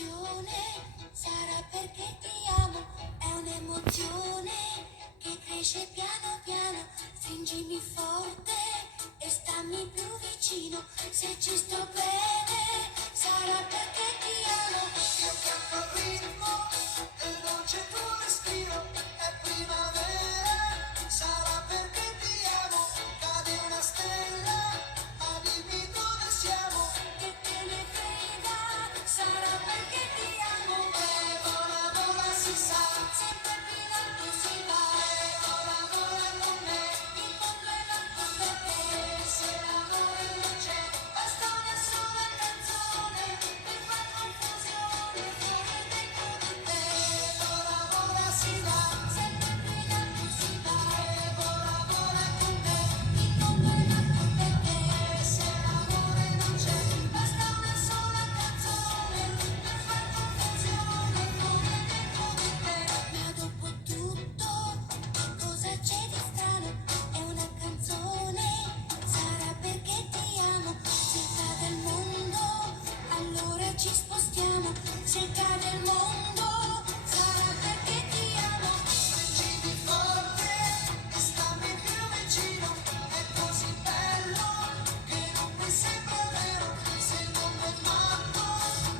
confusione, sarà perché ti amo, è un'emozione che cresce piano piano, stringimi forte e stammi più vicino, se ci sto bene, sarà perché ti amo. Io canto al ritmo del dolce tuo respiro, è primavera, sarà perché ti amo, cade una stella, ma dimmi dove siamo, che te ne frega, sarà perché ti amo. E vola, vola, si sa, sempre più in alto si va. E vola, vola con me, il mondo è nato per te. Se l'amore non c'è, basta una sola canzone per far confusione fuori e dentro di te. E vola, vola, si va, sempre più in alto si va. E vola, vola con me, il mondo è nato per te. Se l'amore non c'è, basta una sola canzone per far confusione fuori e dentro di te. Ma dopo tutto, cosa c'è di strano? È una canzone, sarà perché ti amo. Se cade il mondo, allora ci spostiamo. Se cade il mondo, sarà perché ti amo. Stringimi forte e stammi più vicino, è così bello che non mi sembra vero. Se il mondo è matto,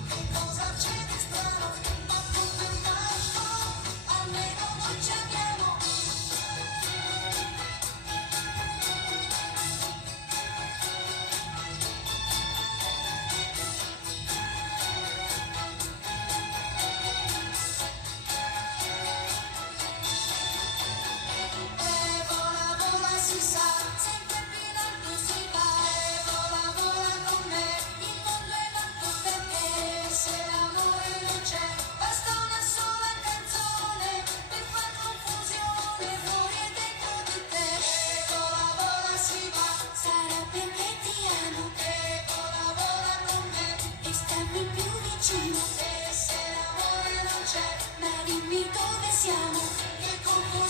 che cosa c'è di strano? Ma tutto è matto, almeno noi ci amiamo. E vola, vola, si sa, sempre più in alto si va. E vola, vola con me, il mondo è nato per te. Se l'amore non c'è, basta una sola canzone per far confusione fuori e dentro di te. E vola, vola, si va, sarà perché ti amo. E vola, vola con me, e stammi più vicino. E se l'amore non c'è, ma dimmi dove siamo, che confusione.